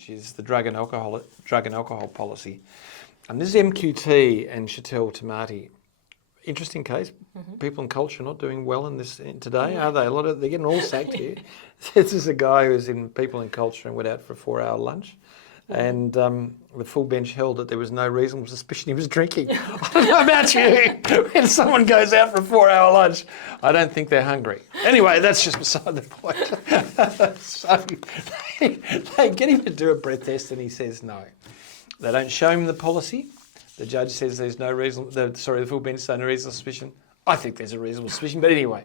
which is the drug and alcohol policy. And this is MQT and Chattel Tamati. Interesting case. People and culture not doing well in this today, are they? They're getting all sacked here. This is a guy who's in people and culture and went out for a 4-hour lunch. And the full bench held that there was no reasonable suspicion he was drinking. I don't know about you. When someone goes out for a 4-hour lunch, I don't think they're hungry. Anyway, that's just beside the point. So they get him to do a breath test and he says no. They don't show him the policy. The judge says there's no reasonable, the full bench says no reasonable suspicion. I think there's a reasonable suspicion, but anyway.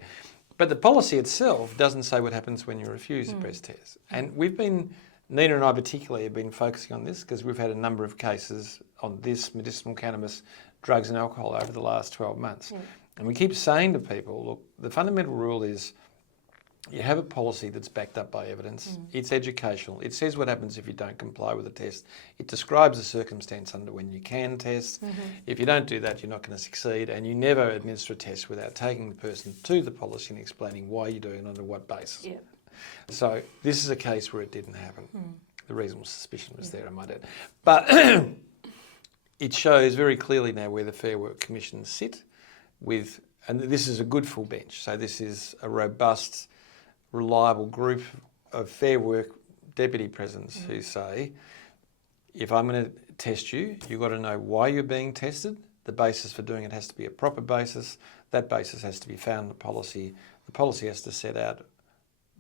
But the policy itself doesn't say what happens when you refuse a breath test. And Nina and I particularly have been focusing on this because we've had a number of cases on this, medicinal cannabis, drugs and alcohol over the last 12 months. And we keep saying to people, look, the fundamental rule is you have a policy that's backed up by evidence. It's educational. It says what happens if you don't comply with a test. It describes the circumstance under when you can test. If you don't do that, you're not going to succeed. And you never administer a test without taking the person to the policy and explaining why you're doing it, under what basis. So this is a case where it didn't happen. The reasonable suspicion was there, I might add. But it shows very clearly now where the Fair Work Commissions sit with, and this is a good full bench. So this is a robust, reliable group of Fair Work deputy presidents who say, if I'm going to test you, you've got to know why you're being tested. The basis for doing it has to be a proper basis. That basis has to be found in the policy. The policy has to set out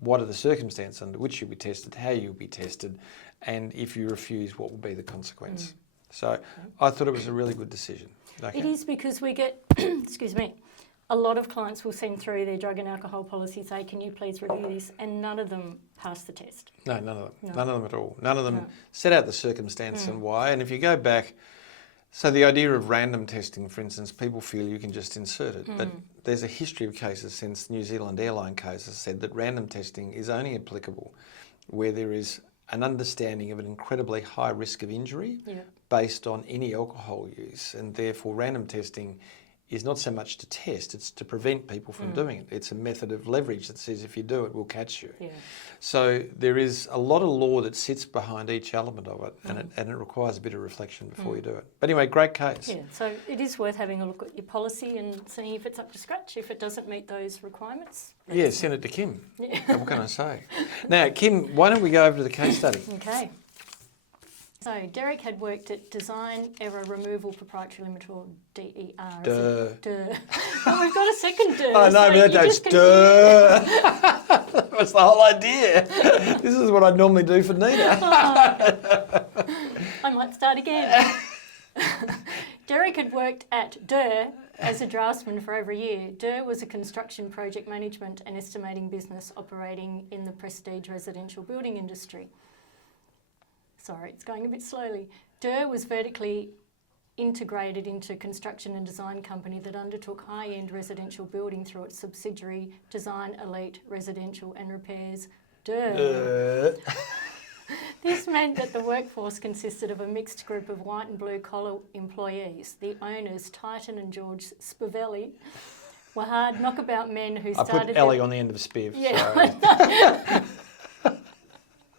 what are the circumstances under which you'll be tested, how you'll be tested, and if you refuse, what will be the consequence. So I thought it was a really good decision. Okay. It is, because we get, excuse me, a lot of clients will send through their drug and alcohol policy, say, can you please review this? And none of them pass the test. No, none of them. No. None of them at all. None of them set out the circumstance and why. And if you go back, so the idea of random testing, for instance, people feel you can just insert it. But there's a history of cases since New Zealand airline cases said that random testing is only applicable where there is an understanding of an incredibly high risk of injury based on any alcohol use. And therefore random testing is not so much to test, it's to prevent people from doing it. It's a method of leverage that says if you do it, we'll catch you. So there is a lot of law that sits behind each element of it, and it requires a bit of reflection before you do it. But anyway, great case. Yeah, so it is worth having a look at your policy and seeing if it's up to scratch. If it doesn't meet those requirements, yeah, send it to Kim. What can I say? Now, Kim, why don't we go over to the case study? Okay. So Derek had worked at Design Error Removal Proprietary Limited, or DER. Oh, we've got a second DER. I know, but that's duh. That's the whole idea. This is what I'd normally do for Nina. I might start again. Derek had worked at DER as a draftsman for over a year. DER was a construction project management and estimating business operating in the prestige residential building industry. Sorry, it's going a bit slowly. DER was vertically integrated into construction and design company that undertook high-end residential building through its subsidiary Design Elite Residential and Repairs. DER. This meant that the workforce consisted of a mixed group of white and blue collar employees. The owners, Titan and George Spavelli, were hard knockabout men who started... I put Ellie on the end of Spiv. Yeah.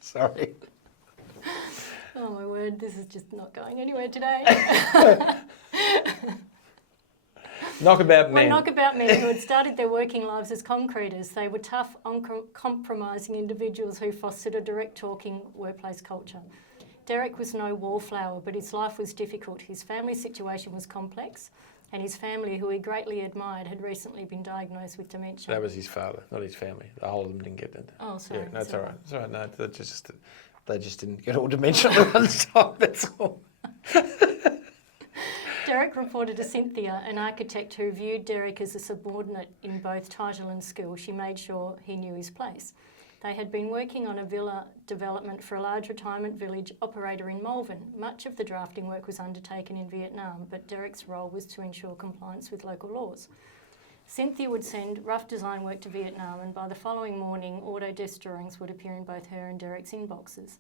Sorry. Oh my word, this is just not going anywhere today. Knockabout men. Knockabout men who had started their working lives as concreters. They were tough, uncompromising individuals who fostered a direct talking workplace culture. Derek was no wallflower, but his life was difficult. His family situation was complex, and his family, who he greatly admired, had recently been diagnosed with dementia. That was his father, not his family. The whole of them didn't get it. Oh, sorry. Yeah, no, it's all right. It's all right. No, they just didn't get all dementia at one time, that's all. Derek reported to Cynthia, an architect who viewed Derek as a subordinate in both title and skill. She made sure he knew his place. They had been working on a villa development for a large retirement village operator in Malvern. Much of the drafting work was undertaken in Vietnam, but Derek's role was to ensure compliance with local laws. Cynthia would send rough design work to Vietnam, and by the following morning, Autodesk drawings would appear in both her and Derek's inboxes.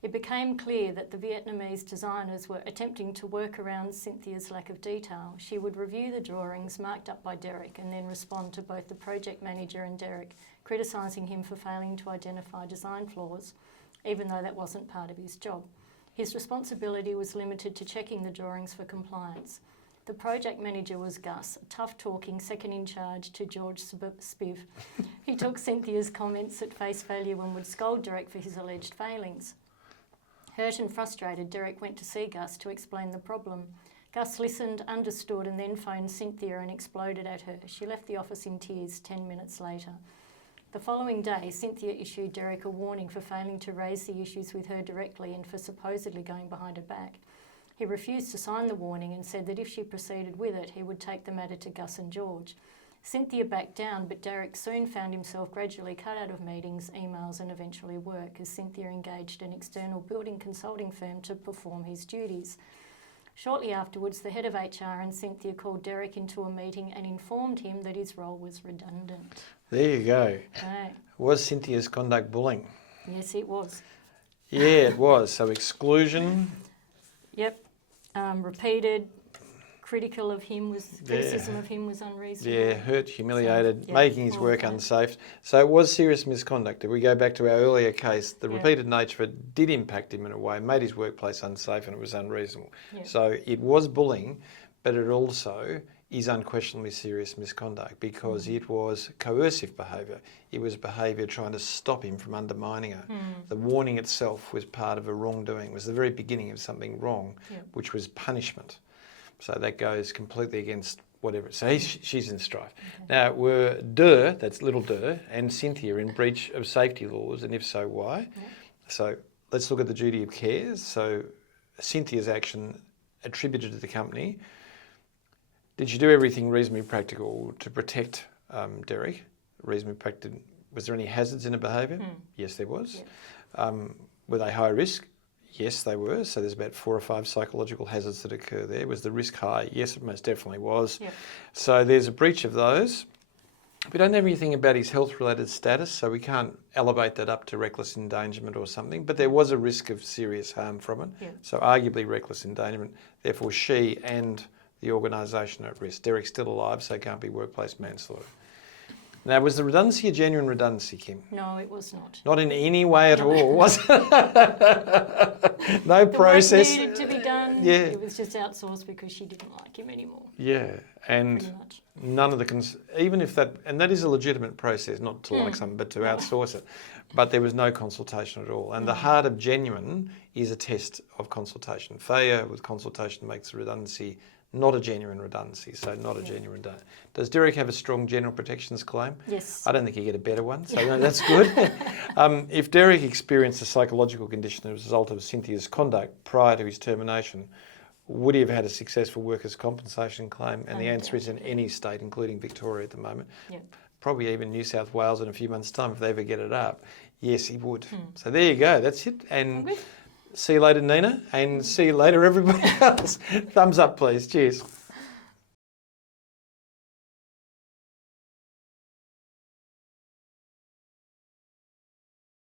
It became clear that the Vietnamese designers were attempting to work around Cynthia's lack of detail. She would review the drawings marked up by Derek and then respond to both the project manager and Derek, criticising him for failing to identify design flaws even though that wasn't part of his job. His responsibility was limited to checking the drawings for compliance. The project manager was Gus, a tough-talking second in charge to George Spiv. He took Cynthia's comments at face value and would scold Derek for his alleged failings. Hurt and frustrated, Derek went to see Gus to explain the problem. Gus listened, understood, and then phoned Cynthia and exploded at her. She left the office in tears 10 minutes later. The following day, Cynthia issued Derek a warning for failing to raise the issues with her directly and for supposedly going behind her back. He refused to sign the warning and said that if she proceeded with it, he would take the matter to Gus and George. Cynthia backed down, but Derek soon found himself gradually cut out of meetings, emails and eventually work as Cynthia engaged an external building consulting firm to perform his duties. Shortly afterwards, the head of HR and Cynthia called Derek into a meeting and informed him that his role was redundant. There you go. Right. Was Cynthia's conduct bullying? Yes, it was. Yeah, it was. So exclusion. Yep. Repeated criticism of him was unreasonable. Yeah, hurt, humiliated, So, making his work unsafe. So it was serious misconduct. If we go back to our earlier case, the repeated nature of it did impact him in a way, made his workplace unsafe, and it was unreasonable. Yeah. So it was bullying, but it also is unquestionably serious misconduct because it was coercive behaviour. It was behaviour trying to stop him from undermining her. The warning itself was part of a wrongdoing. It was the very beginning of something wrong, which was punishment. So that goes completely against whatever. So she's in strife. Okay. Now, were Durr, that's little Durr, and Cynthia in breach of safety laws, and if so, why? Yeah. So let's look at the duty of care. So Cynthia's action attributed to the company. Did she do everything reasonably practical to protect Derek? Reasonably practical. Was there any hazards in her behaviour? Yes, there was. Yeah. Were they high risk? Yes, they were. So there's about 4 or 5 psychological hazards that occur there. Was the risk high? Yes, it most definitely was. Yep. So there's a breach of those. We don't know anything about his health-related status, so we can't elevate that up to reckless endangerment or something, but there was a risk of serious harm from it. Yep. So arguably reckless endangerment. Therefore, she and the organisation are at risk. Derek's still alive, so it can't be workplace manslaughter. Now, was the redundancy a genuine redundancy, Kim? No, it was not. Not in any way at all, was it? No process. The work needed to be done. Yeah. It was just outsourced because she didn't like him anymore. Yeah, and none of the even if that, and that is a legitimate process, not to like something, but to outsource it. But there was no consultation at all. And the heart of genuine is a test of consultation. Failure with consultation makes the redundancy not a genuine redundancy, so not a genuine redundancy. Does Derek have a strong general protections claim? Yes. I don't think he'd get a better one, so no, that's good. If Derek experienced a psychological condition as a result of Cynthia's conduct prior to his termination, would he have had a successful workers' compensation claim? And the answer is in any state, including Victoria at the moment. Yep. Probably even New South Wales in a few months' time if they ever get it up. Yes, he would. So there you go, that's it. And see you later, Nina, and see you later, everybody else. Thumbs up, please. Cheers.